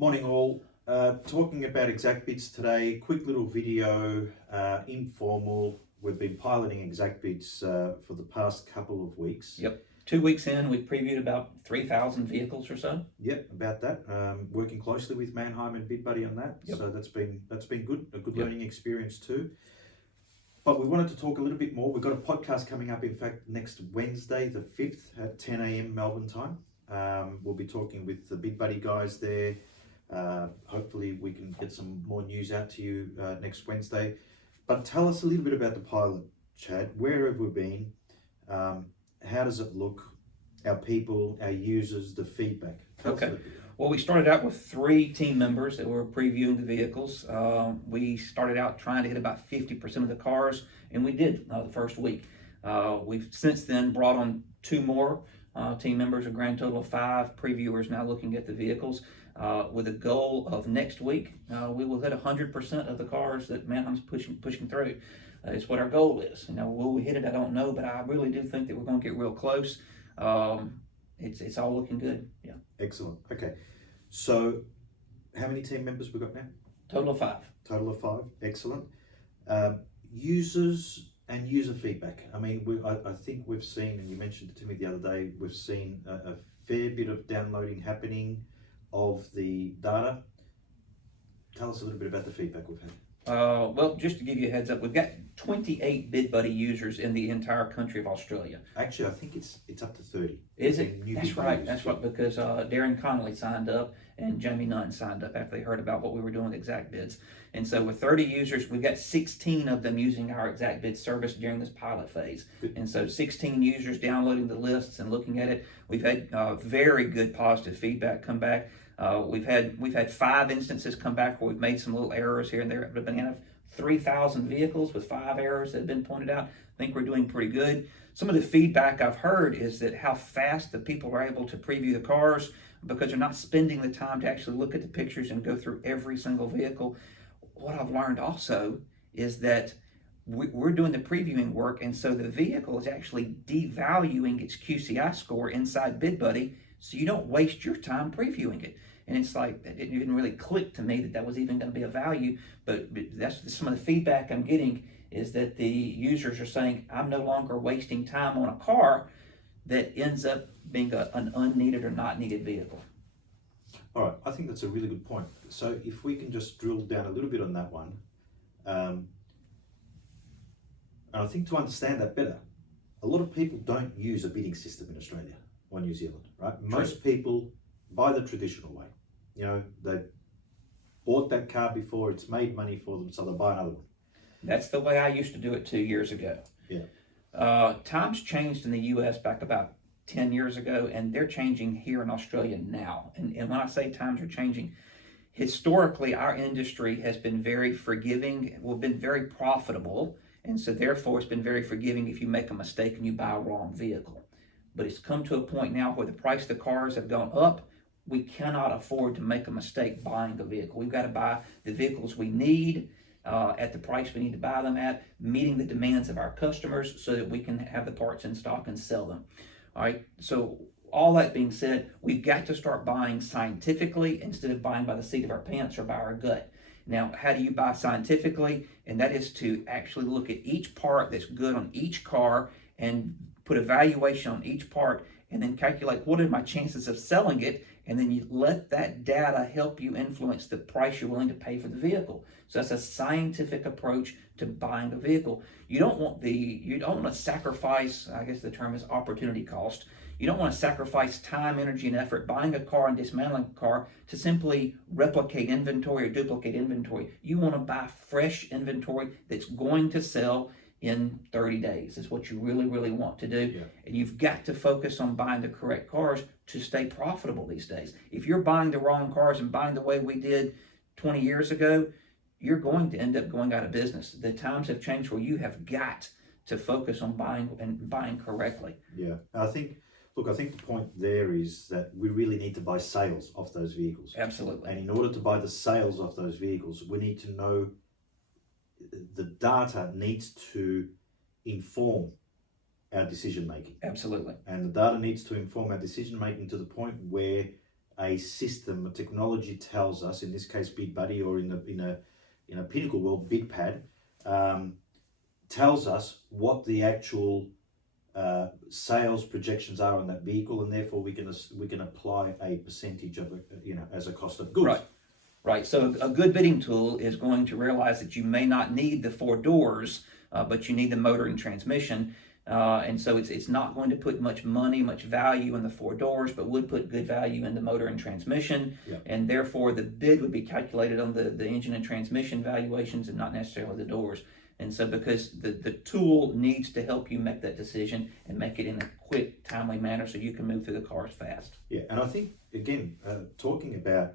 Morning all. Talking about exactbids today. Quick little video, informal. We've been piloting exactbids for the past couple of weeks. Yep. 2 weeks in, we've previewed about 3,000 vehicles or so. Yep, about that. Working closely with Mannheim and Bid Buddy on that. Yep. So that's been good. A good Yep. learning experience too. But we wanted to talk a little bit more. We've got a podcast coming up, in fact, next Wednesday, the 5th at 10 a.m. Melbourne time. We'll be talking with the Bid Buddy guys there. Hopefully we can get some more news out to you next Wednesday. But tell us a little bit about the pilot, Chad. Where have we been? How does it look? Our people, our users, the feedback. Okay. Well, we started out with 3 team members that were previewing the vehicles. We started out trying to hit about 50% of the cars, and we did the first week. We've since then brought on 2 more team members, a grand total of 5 previewers now looking at the vehicles. With a goal of next week, we will hit 100% of the cars that Mannheim's pushing through. It's what our goal is. Will we hit it? I don't know, but I really do think that we're going to get real close. It's all looking good. Yeah. Excellent. Okay. So, how many team members we got now? Total of 5. Total of 5. Excellent. Users and user feedback. I mean, I think we've seen, and you mentioned it to me the other day, we've seen a fair bit of downloading happening of the data. Tell us a little bit about the feedback we've had. Well, just to give you a heads up, we've got 28 Bid Buddy users in the entire country of Australia. Actually, I think it's up to 30. Is it? That's right. That's right, because Darren Connolly signed up and Jamie Nunn signed up after they heard about what we were doing with exactbids. And so with 30 users, we've got 16 of them using our exactbid service during this pilot phase. Good. And so 16 users downloading the lists and looking at it. We've had very good positive feedback come back. We've had 5 instances come back where we've made some little errors here and there. But out of 3,000 vehicles with 5 errors that have been pointed out, I think we're doing pretty good. Some of the feedback I've heard is that how fast the people are able to preview the cars because they're not spending the time to actually look at the pictures and go through every single vehicle. What I've learned also is that we're doing the previewing work, and so the vehicle is actually devaluing its QCI score inside Bid Buddy, so you don't waste your time previewing it. And it's like, it didn't really click to me that was even going to be a value, but that's some of the feedback I'm getting is that the users are saying, I'm no longer wasting time on a car that ends up being an unneeded or not needed vehicle. All right, I think that's a really good point. So if we can just drill down a little bit on that one, and I think to understand that better, a lot of people don't use a bidding system in Australia or New Zealand, right? True. Most people buy the traditional way. They bought that car before, it's made money for them, so they buy another one. That's the way I used to do it 2 years ago. Yeah. Times changed in the U.S. back about 10 years ago, and they're changing here in Australia now. And when I say times are changing, historically, our industry has been very forgiving. We've been very profitable, and so therefore it's been very forgiving if you make a mistake and you buy a wrong vehicle. But it's come to a point now where the price of the cars have gone up. We cannot afford to make a mistake buying the vehicle. We've got to buy the vehicles we need at the price we need to buy them at, meeting the demands of our customers so that we can have the parts in stock and sell them. All right, so all that being said, we've got to start buying scientifically instead of buying by the seat of our pants or by our gut. Now, how do you buy scientifically? And that is to actually look at each part that's good on each car and put a valuation on each part and then calculate what are my chances of selling it, and then you let that data help you influence the price you're willing to pay for the vehicle. So that's a scientific approach to buying a vehicle. You don't want to sacrifice, I guess the term is opportunity cost. You don't want to sacrifice time, energy, and effort buying a car and dismantling a car to simply replicate inventory or duplicate inventory. You want to buy fresh inventory that's going to sell in 30 days. Is what you really, really want to do. Yeah. And you've got to focus on buying the correct cars to stay profitable these days. If you're buying the wrong cars and buying the way we did 20 years ago, you're going to end up going out of business. The times have changed where you have got to focus on buying correctly. Yeah, I think the point there is that we really need to buy sales of those vehicles. Absolutely. And in order to buy the sales of those vehicles, we need to know the data needs to inform our decision making. Absolutely. And the data needs to inform our decision making to the point where a system, a technology tells us, in this case Bid Buddy, or in a Pinnacle world, Bid Pad, tells us what the actual sales projections are on that vehicle, and therefore we can apply a percentage of it, as a cost of goods. Right. So a good bidding tool is going to realize that you may not need the 4 doors, but you need the motor and transmission. And so it's not going to put much money, much value in the 4 doors, but would put good value in the motor and transmission. Yep. And therefore the bid would be calculated on the engine and transmission valuations and not necessarily the doors. And so because the tool needs to help you make that decision and make it in a quick, timely manner so you can move through the cars fast. Yeah, and I think, again, talking about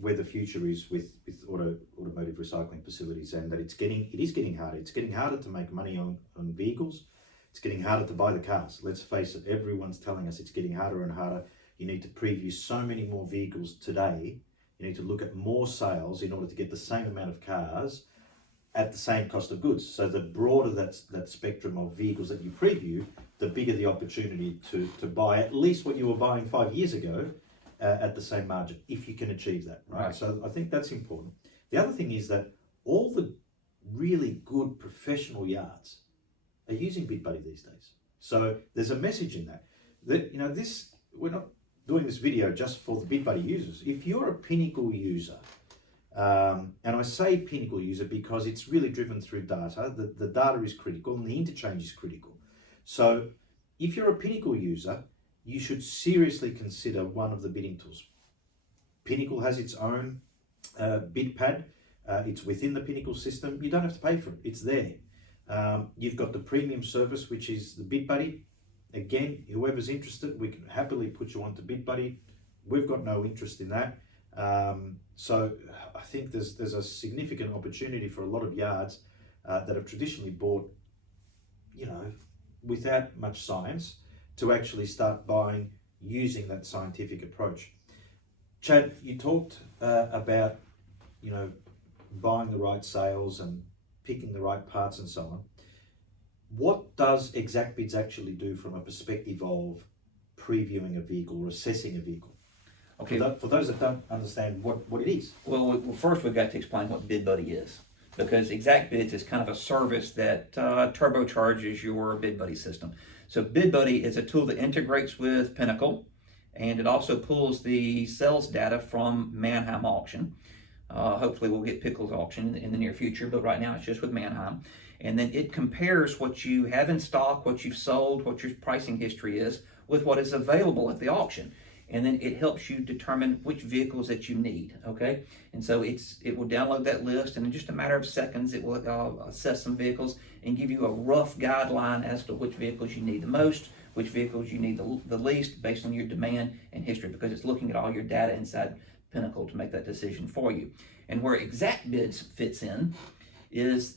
where the future is with automotive recycling facilities, and that it is getting harder. It's getting harder to make money on vehicles. It's getting harder to buy the cars. Let's face it, everyone's telling us it's getting harder and harder. You need to preview so many more vehicles today. You need to look at more sales in order to get the same amount of cars at the same cost of goods. So the broader that spectrum of vehicles that you preview, the bigger the opportunity to buy at least what you were buying 5 years ago at the same margin, if you can achieve that, right? So I think that's important. The other thing is that all the really good professional yards are using Bid Buddy these days. So there's a message in that we're not doing this video just for the Bid Buddy users. If you're a Pinnacle user, and I say Pinnacle user because it's really driven through data. The data is critical and the interchange is critical. So if you're a Pinnacle user, you should seriously consider one of the bidding tools. Pinnacle has its own bid pad. It's within the Pinnacle system. You don't have to pay for it. It's there. You've got the premium service, which is the Bid Buddy. Again, whoever's interested, we can happily put you onto Bid Buddy. We've got no interest in that. So I think there's a significant opportunity for a lot of yards that have traditionally bought, without much science, to actually start buying using that scientific approach. Chad, you talked about, buying the right sales and picking the right parts and so on. What does exactbids actually do from a perspective of previewing a vehicle or assessing a vehicle? Okay. For those that don't understand what it is. Well, first we've got to explain what Bid Buddy is, because exactbids is kind of a service that turbocharges your Bid Buddy system. So Bid Buddy is a tool that integrates with Pinnacle, and it also pulls the sales data from Manheim Auction. Hopefully we'll get Pickle's auction in the near future, but right now it's just with Manheim. And then it compares what you have in stock, what you've sold, what your pricing history is, with what is available at the auction. And then it helps you determine which vehicles that you need, okay? And so it will download that list, and in just a matter of seconds, it will assess some vehicles and give you a rough guideline as to which vehicles you need the most, which vehicles you need the least, based on your demand and history, because it's looking at all your data inside Pinnacle to make that decision for you. And where exactbids fits in is,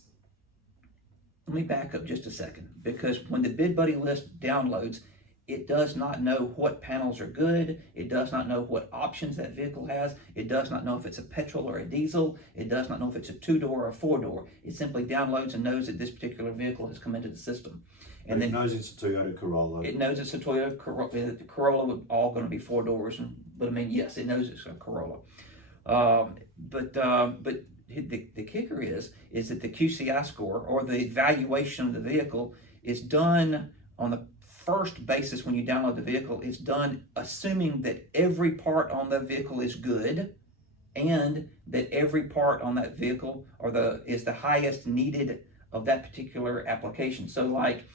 let me back up just a second, because when the Bid Buddy list downloads, it does not know what panels are good. It does not know what options that vehicle has. It does not know if it's a petrol or a diesel. It does not know if it's a 2-door or a 4-door. It simply downloads and knows that this particular vehicle has come into the system. And then it knows it's a Toyota Corolla. It knows it's a Toyota Corolla. The Corolla would all going to be 4 doors, but I mean, yes, it knows it's a Corolla. But the kicker is that the QCI score, or the evaluation of the vehicle, is done on the first basis. When you download the vehicle, it's done assuming that every part on the vehicle is good, and that every part on that vehicle is the highest needed of that particular application. So like,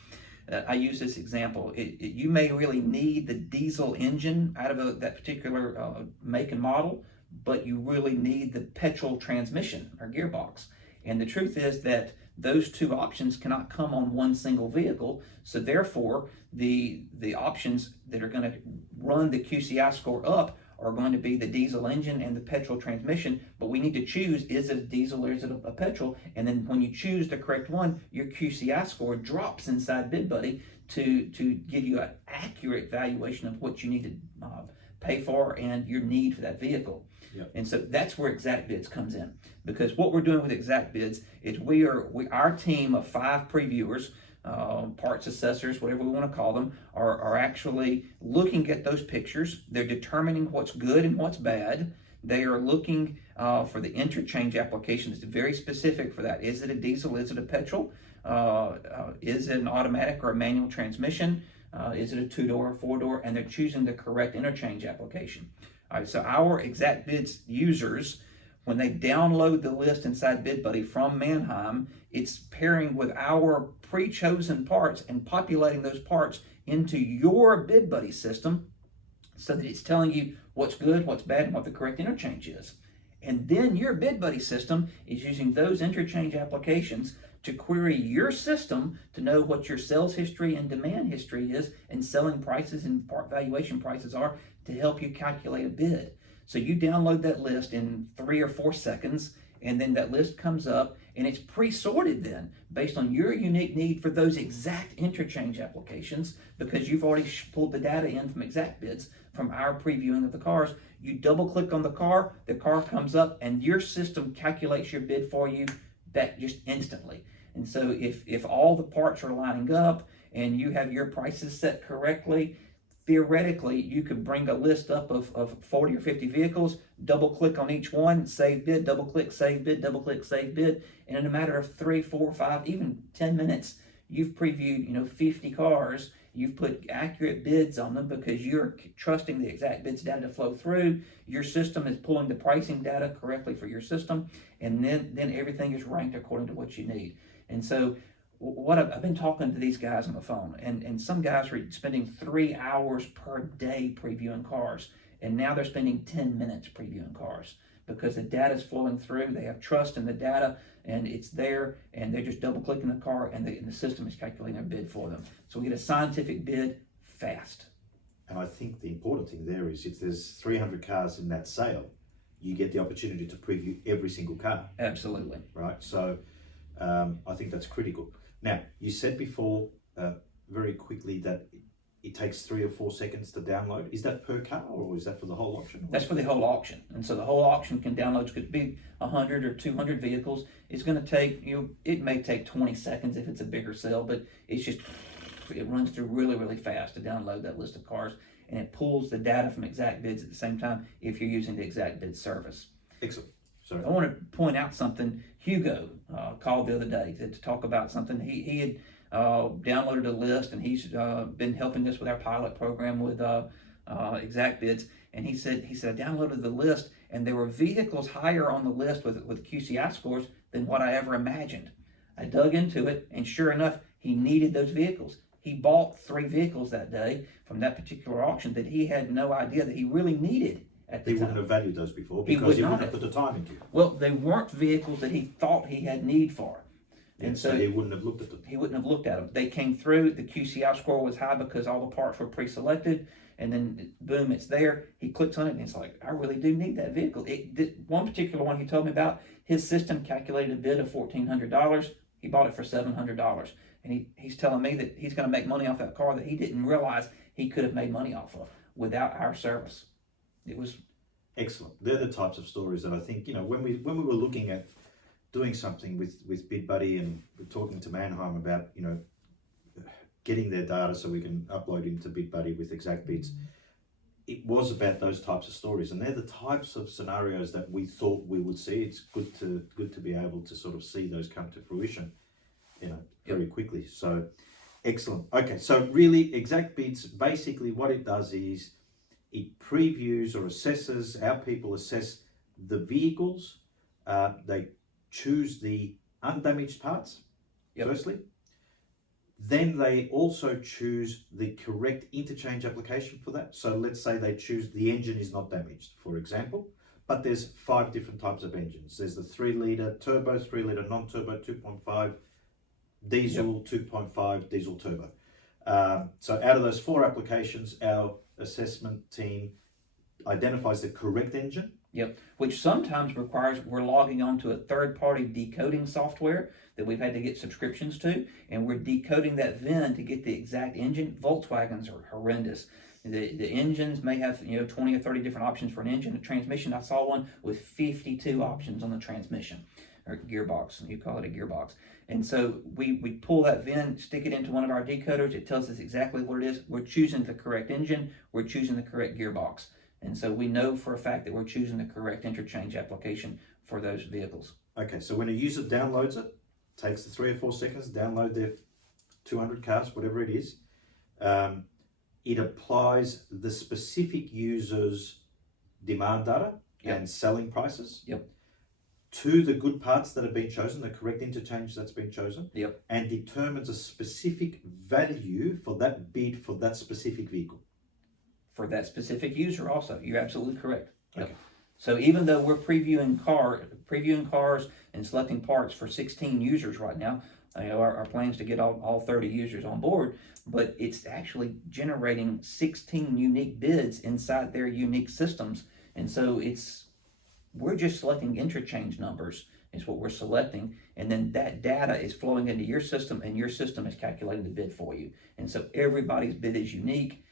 I use this example. You may really need the diesel engine out of that particular make and model, but you really need the petrol transmission or gearbox. And the truth is that those two options cannot come on one single vehicle. So therefore, the options that are going to run the QCI score up are going to be the diesel engine and the petrol transmission. But we need to choose, is it a diesel or is it a petrol? And then when you choose the correct one, your QCI score drops inside Bid Buddy to give you an accurate valuation of what you need to pay for and your need for that vehicle. Yep. And so that's where exactbids comes in, because what we're doing with exactbids is our team of 5 previewers, parts assessors, whatever we want to call them, are actually looking at those pictures. They're determining what's good and what's bad. They are looking for the interchange application that's very specific for that. Is it a diesel? Is it a petrol? Is it an automatic or a manual transmission? Is it a 2-door or 4-door? And they're choosing the correct interchange application. All right, so our exactbids users, when they download the list inside Bid Buddy from Mannheim, it's pairing with our pre-chosen parts and populating those parts into your Bid Buddy system so that it's telling you what's good, what's bad, and what the correct interchange is. And then your Bid Buddy system is using those interchange applications to query your system to know what your sales history and demand history is and selling prices and part valuation prices are to help you calculate a bid. So you download that list in 3 or 4 seconds, and then that list comes up and it's pre-sorted then based on your unique need for those exact interchange applications because you've already pulled the data in from exactbids from our previewing of the cars. You double click on the car comes up, and your system calculates your bid for you that just instantly. And so if all the parts are lining up and you have your prices set correctly, theoretically, you could bring a list up of 40 or 50 vehicles, double click on each one, save bid, double click, save bid, double click, save bid. And in a matter of 3, 4, 5, even 10 minutes, you've previewed, 50 cars. You've put accurate bids on them because you're trusting the exactbids data to flow through. Your system is pulling the pricing data correctly for your system. And then everything is ranked according to what you need. And so what I've been talking to these guys on the phone, and some guys are spending 3 hours per day previewing cars, and now they're spending 10 minutes previewing cars because the data is flowing through. They have trust in the data, and it's there, and they're just double clicking the car, and the system is calculating their bid for them. So we get a scientific bid fast. And I think the important thing there is if there's 300 cars in that sale, you get the opportunity to preview every single car. Absolutely. Right. So I think that's critical. Now, you said before very quickly that it takes 3 or 4 seconds to download. Is that per car or is that for the whole auction? That's for the whole auction. And so the whole auction can download, could be 100 or 200 vehicles. It's going to take, it may take 20 seconds if it's a bigger sale, but it runs through really, really fast to download that list of cars. And it pulls the data from exactbids at the same time if you're using the exactbids service. Excellent. Sorry. I want to point out something. Hugo called the other day to talk about something. He had downloaded a list, and he's been helping us with our pilot program with exactbids. And he said I downloaded the list, and there were vehicles higher on the list with QCI scores than what I ever imagined. I dug into it, and sure enough, he needed those vehicles. He bought 3 vehicles that day from that particular auction that he had no idea that he really needed. He wouldn't have valued those before because he wouldn't have put the time into it. Well, they weren't vehicles that he thought he had need for. And so he wouldn't have looked at them. He wouldn't have looked at them. They came through, the QCI score was high because all the parts were pre-selected, and then boom, it's there. He clicks on it and it's like, I really do need that vehicle. One particular one he told me about, his system calculated a bid of $1,400. He bought it for $700. And he's telling me that he's going to make money off that car that he didn't realize he could have made money off of without our service. It was excellent. They're the types of stories that I think, when we were looking at doing something with Bid Buddy and we're talking to Mannheim about, getting their data so we can upload into Bid Buddy with exactbids, it was about those types of stories, and they're the types of scenarios that we thought we would see. It's good to be able to sort of see those come to fruition, very quickly. So excellent. Okay, so really exactbids, basically what it does is it previews or assesses, our people assess the vehicles. They choose the undamaged parts, firstly. Then they also choose the correct interchange application for that. So let's say they choose the engine is not damaged, for example, but there's 5 different types of engines. There's the 3-litre turbo, 3-litre non-turbo, 2.5 diesel, 2.5 diesel turbo. So out of those 4 applications, our assessment team identifies the correct engine. Which sometimes requires we're logging on to a third-party decoding software that we've had to get subscriptions to, and we're decoding that VIN to get the exact engine. Volkswagens are horrendous. The engines may have 20 or 30 different options for an engine. A transmission, I saw one with 52 options on the transmission. or gearbox. You call it a gearbox. And so we pull that VIN, stick it into one of our decoders. It tells us exactly what it is. We're choosing the correct engine. We're choosing the correct gearbox. And so we know for a fact that we're choosing the correct interchange application for those vehicles. Okay, so when a user downloads it, takes the 3 or 4 seconds, download their 200 cars, whatever it is, it applies the specific user's demand data and selling prices to the good parts that have been chosen, the correct interchange that's been chosen, and determines a specific value for that bid for that specific vehicle. For that specific user also. You're absolutely correct. Okay. So even though we're previewing cars and selecting parts for 16 users right now, our plan is to get all 30 users on board, but it's actually generating 16 unique bids inside their unique systems. And so we're just selecting interchange numbers is what we're selecting, and then that data is flowing into your system, and your system is calculating the bid for you. And so everybody's bid is unique.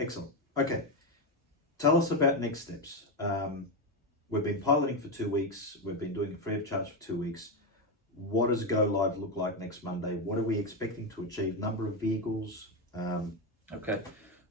Excellent. Okay. Tell us about next steps. We've been piloting for 2 weeks. We've been doing it free of charge for 2 weeks. What does go live look like next Monday? What are we expecting to achieve? Number of vehicles? Okay.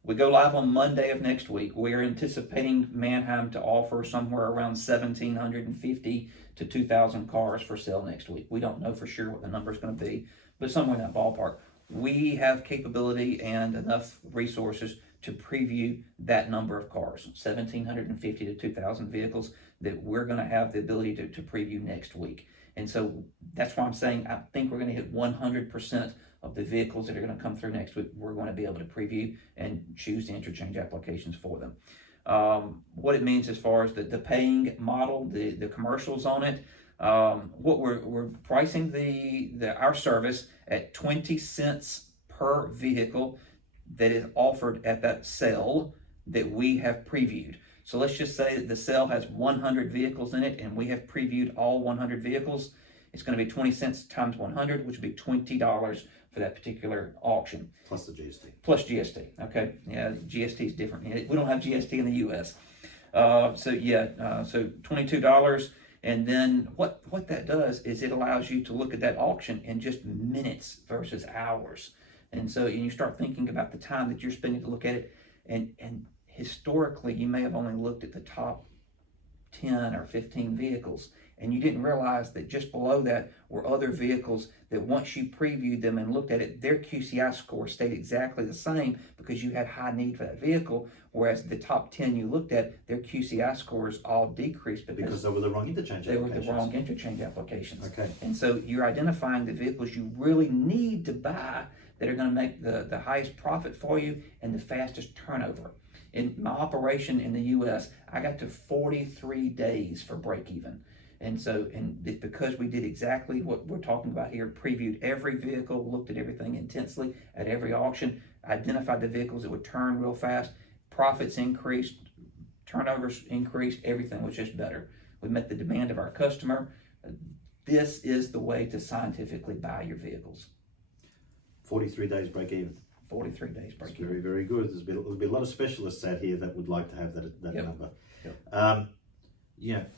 We go live on Monday of next week. We're anticipating Manheim to offer somewhere around 1,750 to 2,000 cars for sale next week. We don't know for sure what the number is going to be, but somewhere in that ballpark. We have capability and enough resources to preview that number of cars, 1,750 to 2,000 vehicles that we're going to have the ability to preview next week. And so that's why I'm saying I think we're going to hit 100% of the vehicles that are going to come through next week. We're going to be able to preview and choose the interchange applications for them. What it means as far as the paying model, the commercials on it, what we're pricing our service at 20 cents per vehicle that is offered at that sale that we have previewed. So let's just say that the sale has 100 vehicles in it and we have previewed all 100 vehicles. It's going to be 20 cents times 100, which would be $20 for that particular auction. Plus the GST. Plus GST, okay. Yeah, GST is different. We don't have GST in the U.S. So $22. And then what that does is it allows you to look at that auction in just minutes versus hours. And so you start thinking about the time that you're spending to look at it. And historically, you may have only looked at the top 10 or 15 vehicles, and you didn't realize that just below that were other vehicles that once you previewed them and looked at it, their QCI score stayed exactly the same because you had high need for that vehicle, whereas the top 10 you looked at, their QCI scores all decreased because they were the wrong interchange applications. They were the wrong interchange applications. Okay. And so you're identifying the vehicles you really need to buy that are going to make the highest profit for you and the fastest turnover. In my operation in the U.S., I got to 43 days for break even. And so, it's because we did exactly what we're talking about here, previewed every vehicle, looked at everything intensely at every auction, identified the vehicles that would turn real fast, profits increased, turnovers increased, everything was just better. We met the demand of our customer. This is the way to scientifically buy your vehicles. 43 days break even. 43 days break even. Very, very good. There'll be a lot of specialists out here that would like to have that number. Yep.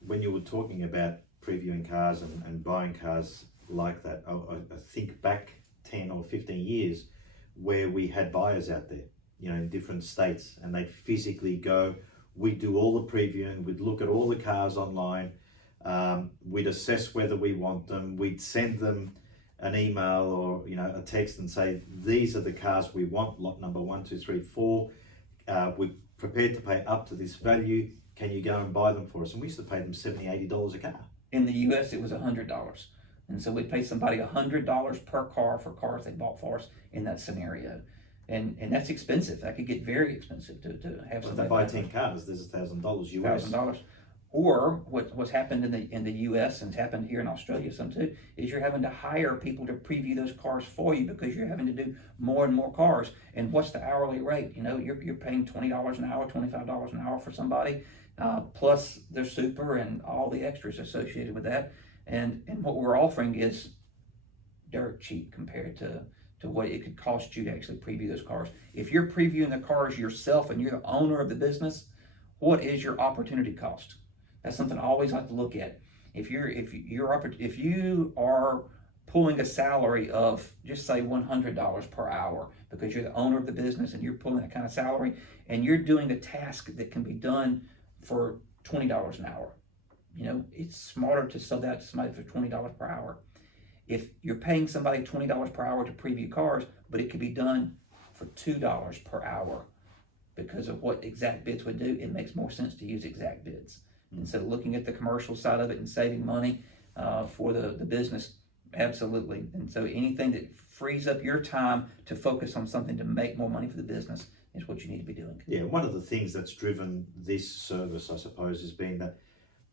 When you were talking about previewing cars and buying cars like that, I think back 10 or 15 years where we had buyers out there, in different states, and they'd physically go, we'd do all the previewing, we'd look at all the cars online, we'd assess whether we want them, we'd send them an email or a text and say, these are the cars we want, lot number 1, 2, 3, 4. We're prepared to pay up to this value. Can you go and buy them for us? And we used to pay them $70, $80 a car. In the U.S., it was $100. And so we pay somebody $100 per car for cars they bought for us in that scenario. And that's expensive. That could get very expensive to have. So if they buy 10 cars, there's $1,000 US. $1,000. Or what's happened in the U.S. and it's happened here in Australia some too, is you're having to hire people to preview those cars for you because you're having to do more and more cars. And what's the hourly rate? You're paying $20 an hour, $25 an hour for somebody, plus their super and all the extras associated with that. And what we're offering is dirt cheap compared to what it could cost you to actually preview those cars. If you're previewing the cars yourself and you're the owner of the business, what is your opportunity cost? That's something I always like to look at. If you are pulling a salary of just say $100 per hour because you're the owner of the business and you're pulling that kind of salary and you're doing a task that can be done for $20 an hour, it's smarter to sell that to somebody for $20 per hour. If you're paying somebody $20 per hour to preview cars, but it could be done for $2 per hour because of what exactbids would do, it makes more sense to use exactbids. Instead of looking at the commercial side of it and saving money for the business, absolutely. And so anything that frees up your time to focus on something to make more money for the business is what you need to be doing. Yeah, one of the things that's driven this service, I suppose, has been that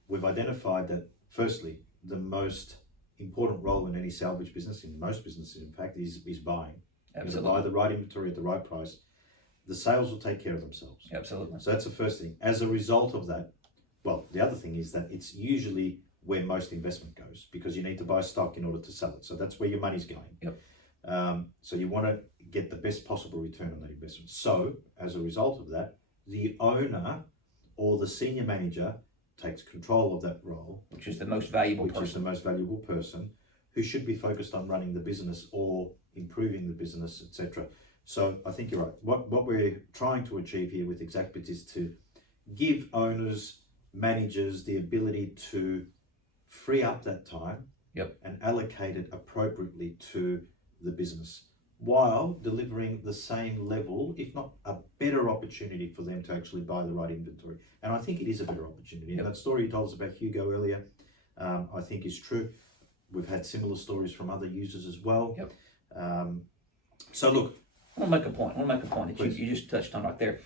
we've identified that, firstly, the most important role in any salvage business, in most businesses in fact, is buying. Absolutely. You buy the right inventory at the right price. The sales will take care of themselves. Absolutely. So that's the first thing. As a result of that, well, the other thing is that it's usually where most investment goes because you need to buy stock in order to sell it. So that's where your money's going. Yep. So you want to get the best possible return on that investment. So as a result of that, the owner or the senior manager takes control of that role, which is the most valuable person. Which is the most valuable person who should be focused on running the business or improving the business, etc. So I think you're right. What we're trying to achieve here with exactbids is to give owners, managers the ability to free up that time and allocate it appropriately to the business while delivering the same level, if not a better opportunity for them to actually buy the right inventory. And I think it is a better opportunity. And that story you told us about Hugo earlier, I think is true. We've had similar stories from other users as well. So look, I want to make a point that you just touched on right there.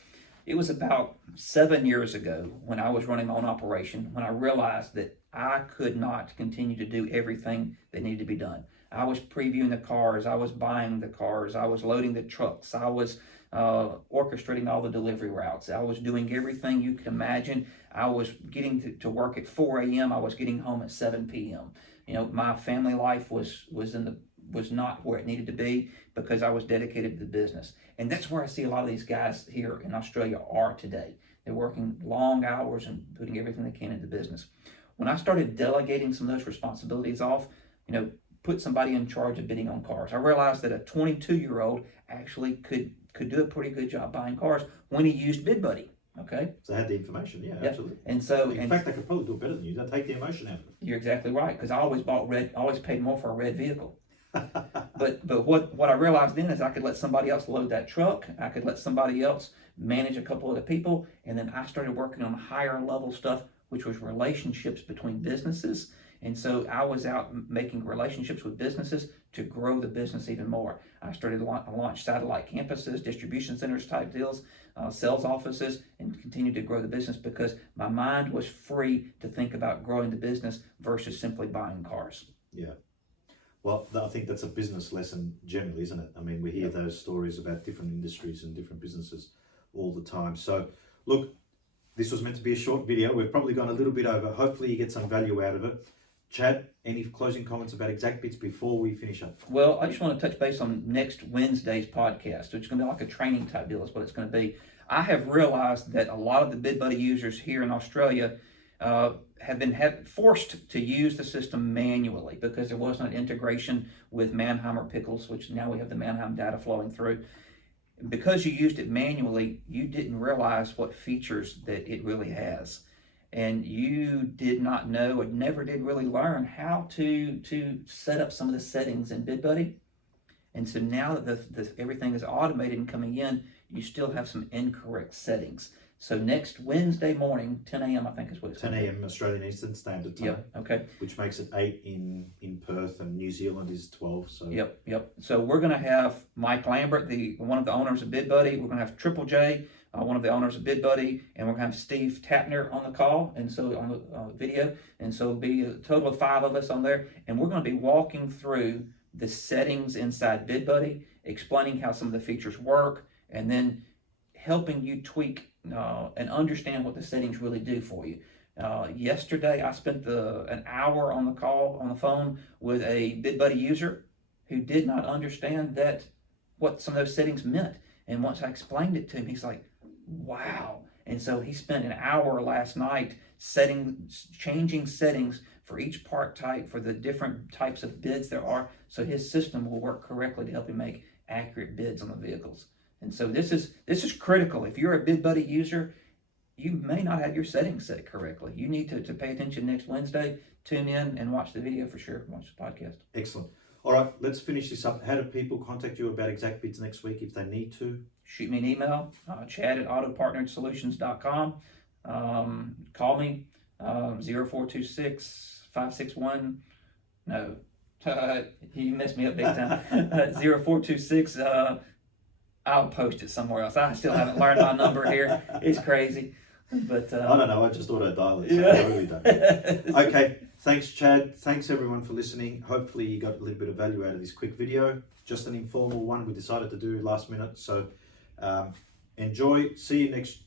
It was about 7 years ago when I was running my own operation when I realized that I could not continue to do everything that needed to be done. I was previewing the cars, I was buying the cars, I was loading the trucks, I was orchestrating all the delivery routes, I was doing everything you could imagine. I was getting to work at 4 a.m., I was getting home at 7 p.m. My family life was not where it needed to be because I was dedicated to the business. And that's where I see a lot of these guys here in Australia are today. They're working long hours and putting everything they can into business. When I started delegating some of those responsibilities off, put somebody in charge of bidding on cars, I realized that a 22-year-old actually could do a pretty good job buying cars when he used Bid Buddy. Okay. So they had the information, absolutely. And so, in fact, they could probably do it better than you. They'll take the emotion out of it. You're exactly right, because I always paid more for a red vehicle. But what I realized then is I could let somebody else load that truck. I could let somebody else manage a couple of the people, and then I started working on higher level stuff, which was relationships between businesses. And so I was out making relationships with businesses to grow the business even more. I started to launch satellite campuses, distribution centers type deals, sales offices, and continued to grow the business because my mind was free to think about growing the business versus simply buying cars. Yeah. Well, I think that's a business lesson generally, isn't it? I mean, we hear those stories about different industries and different businesses all the time. So, look, this was meant to be a short video. We've probably gone a little bit over. Hopefully you get some value out of it. Chad, any closing comments about exactbids before we finish up? Well, I just want to touch base on next Wednesday's podcast, which is going to be like a training type deal is what it's going to be. I have realized that a lot of the Bid Buddy users here in Australia have been forced to use the system manually because there wasn't an integration with Mannheimer Pickles, which now we have the Mannheim data flowing through. Because you used it manually, you didn't realize what features that it really has. And you did not know or never did really learn how to set up some of the settings in Bid Buddy. And so now that everything is automated and coming in, you still have some incorrect settings. So next Wednesday morning, 10 a.m. I think is what it's 10 a.m. Australian Eastern Standard Time. Yep, okay. Which makes it 8 in Perth, and New Zealand is 12. So Yep. So we're going to have Mike Lambert, one of the owners of Bid Buddy. We're going to have Triple J, one of the owners of Bid Buddy, and we're going to have Steve Tapner on the call, and so on the video. And so it'll be a total of 5 of us on there, and we're going to be walking through the settings inside Bid Buddy, explaining how some of the features work, and then helping you tweak and understand what the settings really do for you. Yesterday, I spent an hour on the phone with a Bid Buddy user who did not understand what some of those settings meant. And once I explained it to him, he's like, wow. And so he spent an hour last night changing settings for each part type, for the different types of bids there are, so his system will work correctly to help him make accurate bids on the vehicles. And so this is critical. If you're a Bid Buddy user, you may not have your settings set correctly. You need to pay attention next Wednesday. Tune in and watch the video for sure. Watch the podcast. Excellent. All right, let's finish this up. How do people contact you about Exact Bids next week if they need to? Shoot me an email, chad@autopartnersolutions.com. Call me, 0426-561, no, you messed me up big time, 0426, I'll post it somewhere else. I still haven't learned my number here. It's crazy. But I don't know, I just auto dial it, so yeah. I really don't. Okay, thanks Chad. Thanks everyone for listening. Hopefully you got a little bit of value out of this quick video. Just an informal one we decided to do last minute. So enjoy. See you next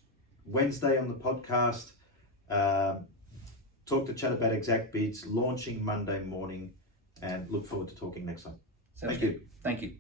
Wednesday on the podcast. Talk to Chad about Exact Bids launching Monday morning, and look forward to talking next time. Sounds Thank good. you. Thank you.